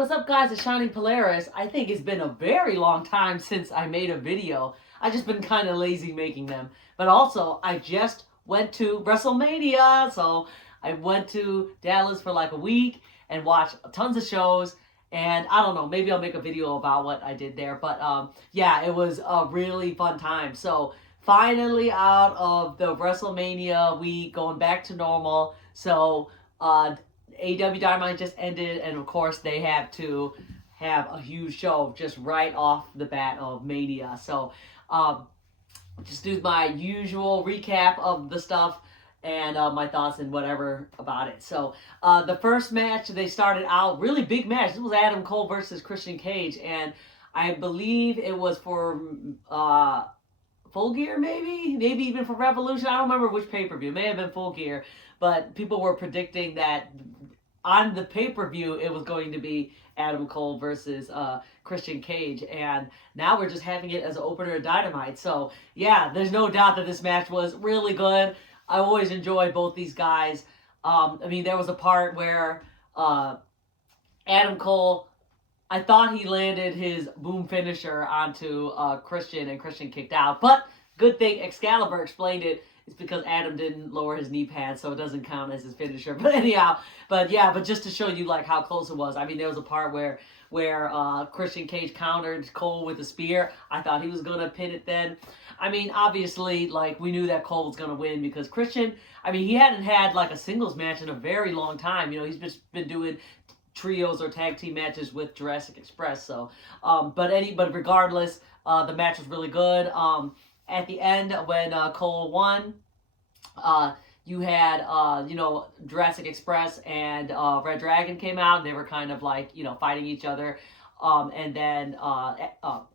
what's up guys, it's Shining Polaris. I think it's been a very long time since I made a video. I've just been kind of lazy making them. But also, I just went to Wrestlemania. So I went to Dallas for like a week and watched tons of shows. And I don't know, maybe I'll make a video about what I did there. But yeah, it was a really fun time. So finally out of the Wrestlemania week, going back to normal. So AEW Dynamite just ended, and of course they have to have a huge show just right off the bat of Mania. So just do my usual recap of the stuff and my thoughts and whatever about it. So the first match, they started out, really big match. It was Adam Cole versus Christian Cage, and I believe it was for Full Gear, maybe even for Revolution. I don't remember which pay-per-view. It may have been Full Gear, but people were predicting that on the pay-per-view it was going to be Adam Cole versus Christian Cage, and now we're just having it as an opener of Dynamite. So yeah, there's no doubt that this match was really good. I always enjoy both these guys. I mean, there was a part where Adam Cole, I thought he landed his boom finisher onto Christian, and Christian kicked out. But good thing Excalibur explained it. It's because Adam didn't lower his knee pads, so it doesn't count as his finisher. But anyhow, but just to show you like how close it was. I mean, there was a part where Christian Cage countered Cole with a spear. I thought he was gonna pin it then. I mean, obviously, like, we knew that Cole was gonna win because Christian, I mean, he hadn't had like a singles match in a very long time. You know, he's just been doing trios or tag team matches with Jurassic Express. So, but regardless, the match was really good. At the end, when Cole won, you had Jurassic Express and Red Dragon came out, and they were kind of like fighting each other. And then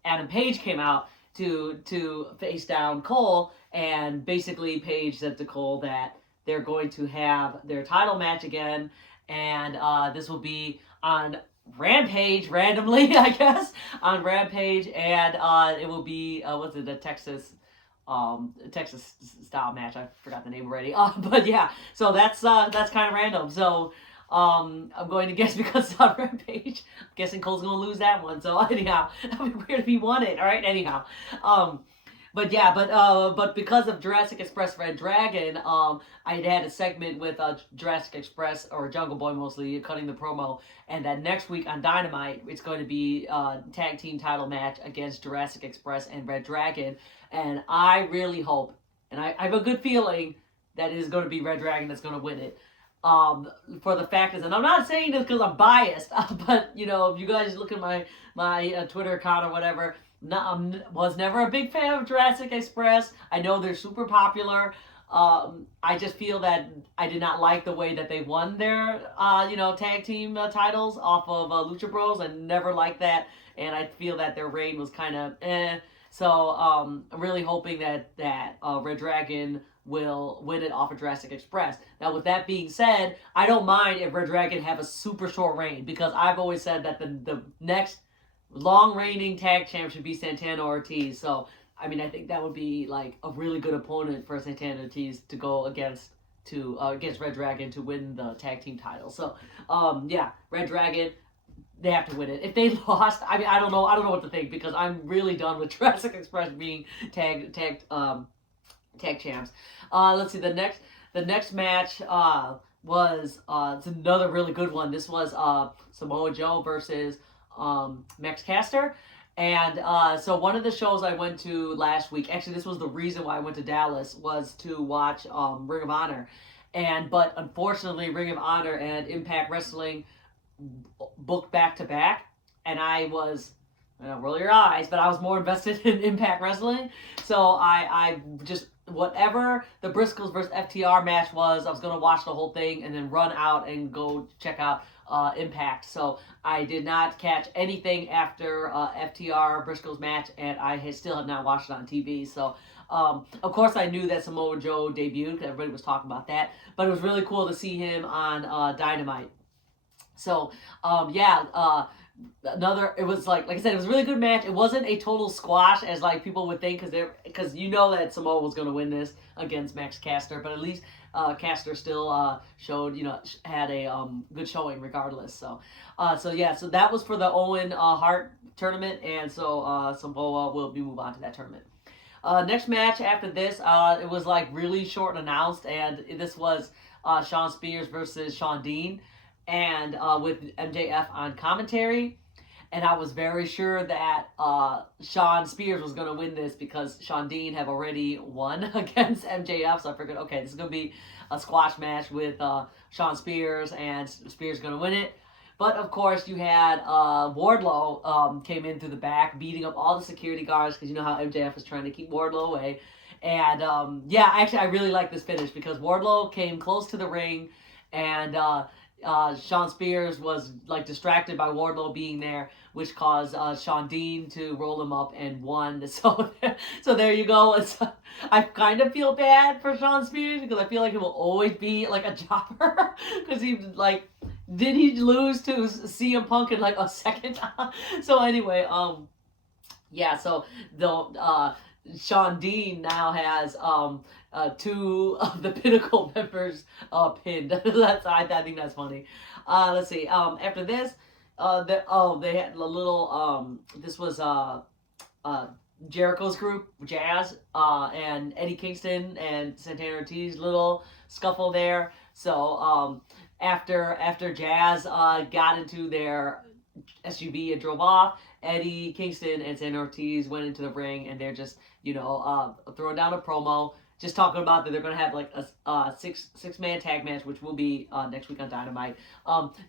Adam Page came out to face down Cole, and basically Page said to Cole that they're going to have their title match again, and this will be on Rampage randomly, I guess, on Rampage, and it will be the Texas style match. I forgot the name already. But yeah, so that's kind of random. So I'm going to guess because it's on Rampage, I'm guessing Cole's gonna lose that one. So anyhow, that'd be weird if he won it. All right, anyhow. But because of Jurassic Express Red Dragon, I had a segment with Jurassic Express, or Jungle Boy mostly, cutting the promo, and that next week on Dynamite, it's going to be a tag team title match against Jurassic Express and Red Dragon, and I really hope, and I have a good feeling that it is going to be Red Dragon that's going to win it. For the fact is, and I'm not saying this because I'm biased, but if you guys look at my Twitter account or whatever, was never a big fan of Jurassic Express. I know they're super popular. I just feel that I did not like the way that they won their tag team titles off of Lucha Bros. I never liked that, and I feel that their reign was kind of eh. So I'm really hoping that Red Dragon will win it off of Jurassic Express. Now, with that being said, I don't mind if Red Dragon have a super short reign, because I've always said that the next long reigning tag champ should be Santana Ortiz. So I mean, I think that would be like a really good opponent for Santana Ortiz to go against Red Dragon to win the tag team title. So yeah, Red Dragon, they have to win it. If they lost, I mean, I don't know what to think, because I'm really done with Jurassic Express being tag champs. Let's see, the next match was it's another really good one. This was Samoa Joe versus Max Caster. And so one of the shows I went to last week, actually this was the reason why I went to Dallas, was to watch Ring of Honor. But unfortunately, Ring of Honor and Impact Wrestling booked back to back, and I was, roll your eyes, but I was more invested in Impact Wrestling. So I just, whatever the Briscoes versus FTR match was, I was going to watch the whole thing and then run out and go check out Impact. So I did not catch anything after FTR Briscoes match, and I still have not watched it on TV. So of course I knew that Samoa Joe debuted, because everybody was talking about that, but it was really cool to see him on Dynamite. So It was like I said, it was a really good match. It wasn't a total squash as like people would think, because you know that Samoa was going to win this against Max Caster, but at least Caster still showed, had a good showing regardless. So so that was for the Owen Hart tournament, and so Samoa will move on to that tournament. Next match after this, it was like really short and announced, and this was Shawn Spears versus Shawn Dean, and with MJF on commentary. And I was very sure that Shawn Spears was going to win this because Shawn Dean have already won against MJF. So I figured, okay, this is going to be a squash match with Shawn Spears, and Spears going to win it. But of course, you had Wardlow came in through the back, beating up all the security guards, because you know how MJF is trying to keep Wardlow away. And actually, I really like this finish because Wardlow came close to the ring, and Shawn Spears was like distracted by Wardlow being there, which caused Shawn Dean to roll him up and won. So there you go. I kind of feel bad for Shawn Spears because I feel like he will always be like a jobber because he like. Did he lose to CM Punk in like a second? So anyway, so the Shawn Dean now has two of the Pinnacle members pinned. I think that's funny. Let's see. After this, they had a little. This was Jericho's group, Jazz, and Eddie Kingston and Santana Ortiz. Little scuffle there. So after Jazz got into their SUV and drove off, Eddie Kingston and Santana Ortiz went into the ring, and they're just throwing down a promo, just talking about that they're going to have like a six-man tag match, which will be next week on Dynamite.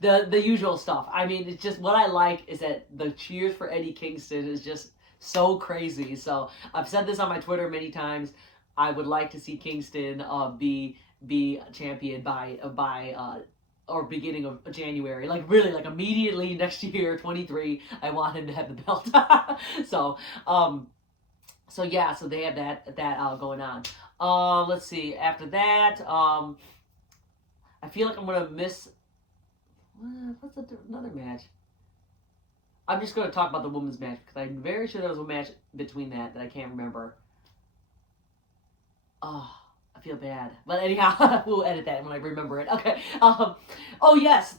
The usual stuff. I mean, it's just what I like is that the cheers for Eddie Kingston is just so crazy. So I've said this on my Twitter many times. I would like to see Kingston be champion by or beginning of January, like really, like immediately next year, 23. I want him to have the belt. So they have that going on. Let's see. After that, I feel like I'm gonna miss. What's another match? I'm just gonna talk about the women's match because I'm very sure there was a match between that I can't remember. I feel bad. But anyhow, we'll edit that when I remember it. Okay. Yes.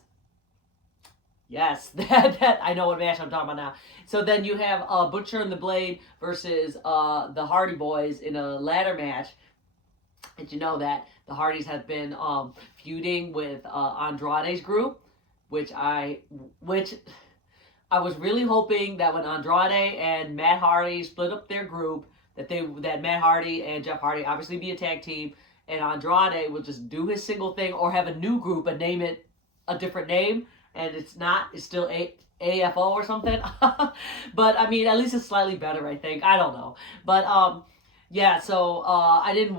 Yes, that I know what match I'm talking about now. So then you have Butcher and the Blade versus the Hardy Boys in a ladder match. And you know that the Hardys have been feuding with Andrade's group, which I was really hoping that when Andrade and Matt Hardy split up their group, that Matt Hardy and Jeff Hardy obviously be a tag team, and Andrade will just do his single thing or have a new group and name it a different name, and it's still AFO or something. But I mean, at least it's slightly better, I think. I don't know, but so I didn't.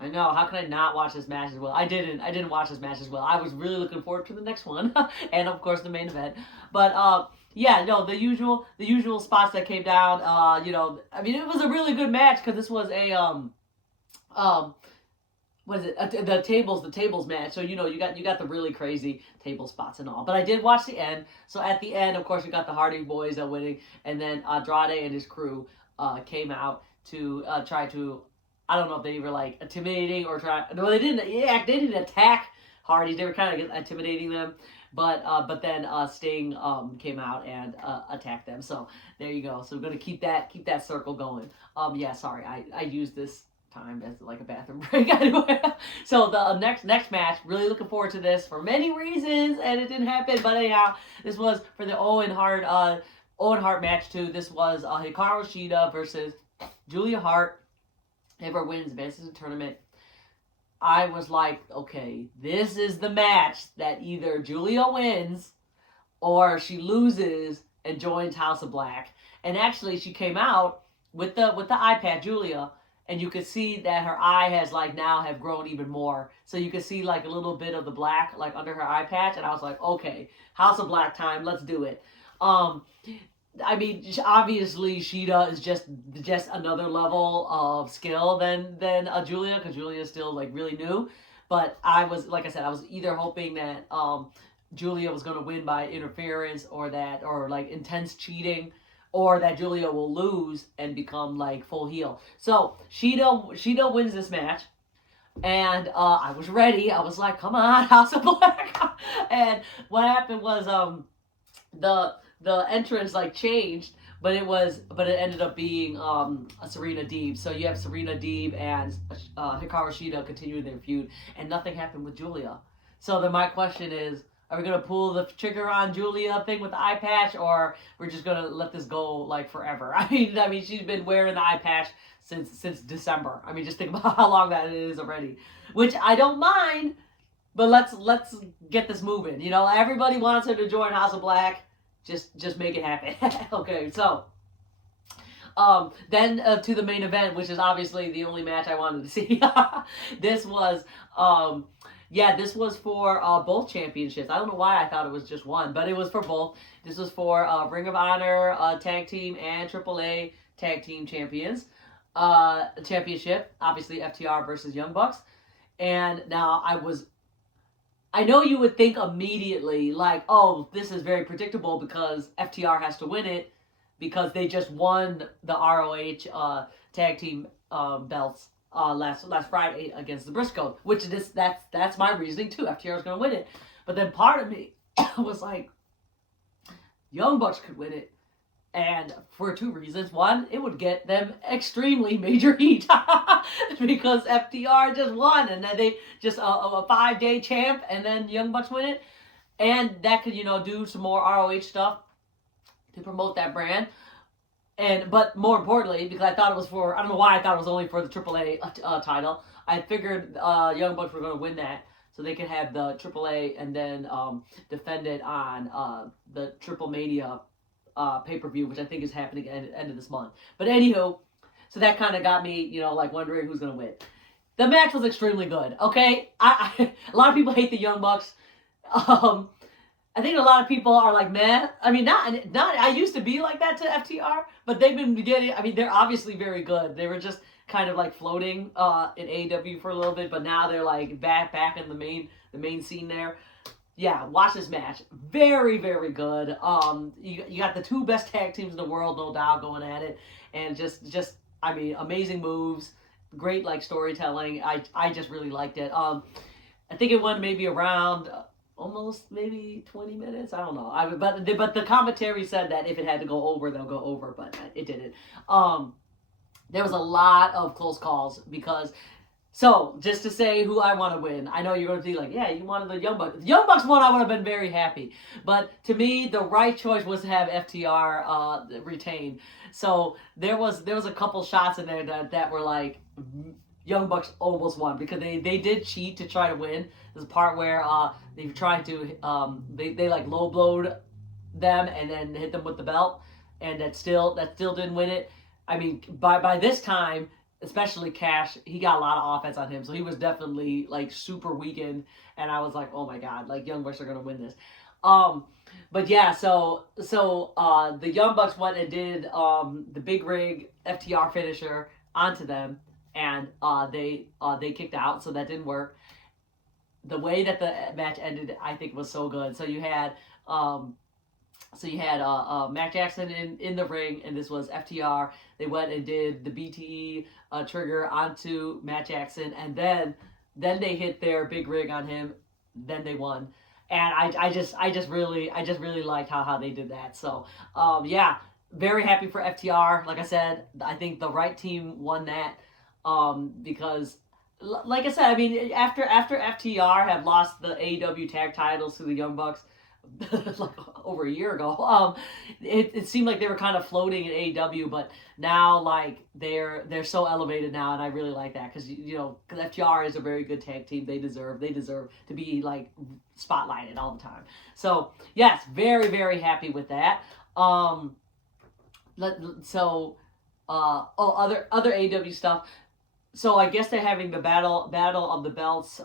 I know, how can I not watch this match as well? I didn't watch this match as well. I was really looking forward to the next one, and of course the main event. But the usual spots that came down. I mean, it was a really good match because this was a what is it? The tables match. So you got the really crazy table spots and all. But I did watch the end. So at the end, of course, you got the Hardy Boys winning, and then Andrade and his crew came out to try to. I don't know if they were like intimidating or try. No, they didn't. Yeah, they didn't attack Hardy. They were kind of intimidating them. But then Sting came out and attacked them. So there you go. So we're gonna keep that circle going. Sorry, I used this time as like a bathroom break anyway. So the next match, really looking forward to this for many reasons, and it didn't happen. But anyhow, this was for the Owen Hart match too. This was Hikaru Shida versus Julia Hart. Whoever wins advances the tournament. I was like, okay, this is the match that either Julia wins or she loses and joins House of Black. And actually, she came out with the iPad, Julia, and you could see that her eye has like now have grown even more. So you could see like a little bit of the black like under her eye patch, and I was like, okay, House of Black time, let's do it. I mean, obviously, Shida is just another level of skill than Julia, because Julia is still like really new. But I was, like I said, I was either hoping that Julia was going to win by interference, or like intense cheating, or that Julia will lose and become like full heel. So Shida wins this match, and I was ready. I was like, "Come on, House of Black!" And what happened was the entrance like changed, but it ended up being a Serena Deeb. So you have Serena Deeb and Hikaru Shida continuing their feud, and nothing happened with Julia. So then my question is, are we gonna pull the trigger on Julia thing with the eye patch, or we're just gonna let this go like forever? I mean, she's been wearing the eye patch since December. I mean, just think about how long that is already, which I don't mind. But let's get this moving. You know, everybody wants her to join House of Black. Just make it happen. Okay, so then to the main event, which is obviously the only match I wanted to see. This was this was for both championships. I don't know why I thought it was just one, but it was for both. This was for Ring of Honor tag team and AAA tag team championship. Obviously FTR versus Young Bucks. And now I know you would think immediately, like, oh, this is very predictable because FTR has to win it because they just won the ROH tag team belts last Friday against the Briscoes, which that's my reasoning too. FTR is going to win it. But then part of me was like, Young Bucks could win it. And for two reasons. One, it would get them extremely major heat because FTR just won, and then they just a 5-day champ, and then Young Bucks win it, and that could do some more ROH stuff to promote that brand. But more importantly, because I thought it was I don't know why I thought it was only for the AAA title. I figured Young Bucks were going to win that, so they could have the AAA and then defend it on the Triple Mania pay-per-view, which I think is happening at the end of this month. But anywho, so that kind of got me, like wondering who's going to win. The match was extremely good, okay? A lot of people hate the Young Bucks. I think a lot of people are like, meh. I mean, not. I used to be like that to FTR, but they've been getting, I mean, they're obviously very good. They were just kind of like floating in AEW for a little bit, but now they're like back in the main scene there. Yeah, watch this match. Very, very good. You got the two best tag teams in the world, no doubt, going at it, and just I mean, amazing moves, great like storytelling. I just really liked it. I think it went maybe around almost maybe 20 minutes. I don't know. But the commentary said that if it had to go over, they'll go over, but it didn't. There was a lot of close calls because. So, just to say who I want to win. I know you're going to be like, yeah, you wanted the Young Bucks. If the Young Bucks won, I would have been very happy. But to me, the right choice was to have FTR retain. So, there was a couple shots in there that were like, Young Bucks almost won because they did cheat to try to win. There's a part where they tried to, they like low blowed them and then hit them with the belt. And that still didn't win it. I mean, by this time, especially Cash, he got a lot of offense on him, so he was definitely like super weakened, and I was like, oh my god, like Young Bucks are gonna win this. But yeah, so the Young Bucks went and did the big rig FTR finisher onto them, and they kicked out, so that didn't work. The way that the match ended, I think, was so good. So you had Matt Jackson in the ring, and this was FTR. They went and did the BTE trigger onto Matt Jackson, and then they hit their big rig on him. Then they won, and I just really liked how they did that. So yeah, very happy for FTR. Like I said, I think the right team won that because. Like I said, I mean, after FTR have lost the AEW tag titles to the Young Bucks, like over a year ago, it seemed like they were kind of floating in AEW, but now like they're so elevated now, and I really like that because because FTR is a very good tag team. They deserve to be like spotlighted all the time. So yes, very very happy with that. Other AEW stuff. So I guess they're having the Battle of the Belts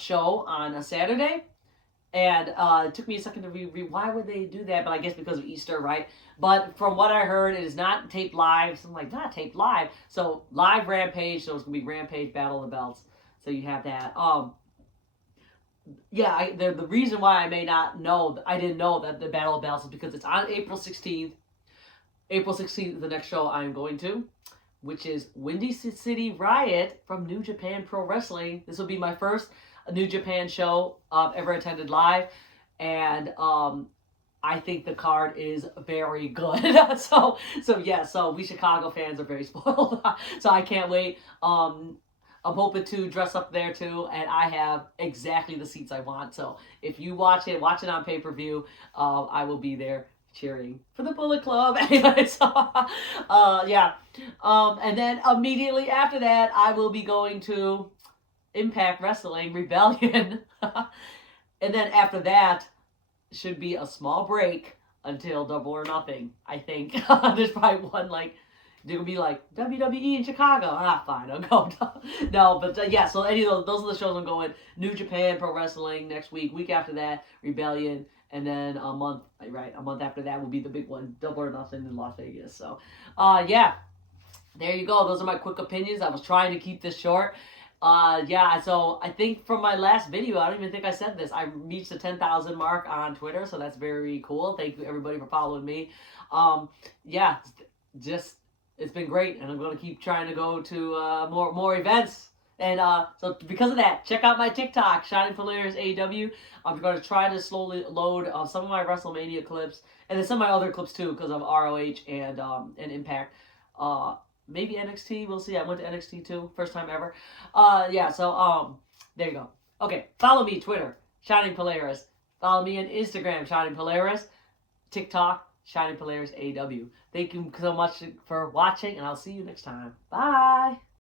show on a Saturday. And it took me a second to read why would they do that, but I guess because of Easter, right? But from what I heard, it is not taped live. So I'm like, not taped live. So live Rampage, so it's going to be Rampage Battle of the Belts. So you have that. yeah, the reason why I didn't know that the Battle of Bells is because it's on April 16th. April 16th is the next show I'm going to, which is Windy City Riot from New Japan Pro Wrestling. This will be my first New Japan show I've ever attended live, and I think the card is very good. so we Chicago fans are very spoiled. So I can't wait. I'm hoping to dress up there too, and I have exactly the seats I want. So if you watch it on pay-per-view. I will be there cheering for the Bullet Club. Anyway, so yeah. And then immediately after that, I will be going to Impact Wrestling Rebellion. And then after that should be a small break until Double or Nothing, I think. There's probably one like it'll be like WWE in Chicago. Fine, I'll go. No, but yeah, so any of those are the shows I'm going. New Japan Pro Wrestling next week. Week after that, Rebellion. And then a month after that will be the big one, Double or Nothing in Las Vegas. So, yeah, there you go. Those are my quick opinions. I was trying to keep this short. Yeah, so I think from my last video, I don't even think I said this, I reached the 10,000 mark on Twitter, so that's very cool. Thank you, everybody, for following me. Yeah, just, it's been great, and I'm going to keep trying to go to more events. And so because of that, check out my TikTok, Shining Polaris AEW. I'm going to try to slowly load some of my WrestleMania clips, and then some of my other clips too, because of ROH and Impact. Maybe NXT, we'll see. I went to NXT too, first time ever. Yeah, so there you go. Okay, follow me, Twitter, Shining Polaris. Follow me on Instagram, Shining Polaris. TikTok, Shining Polaris AEW. Thank you so much for watching, and I'll see you next time. Bye!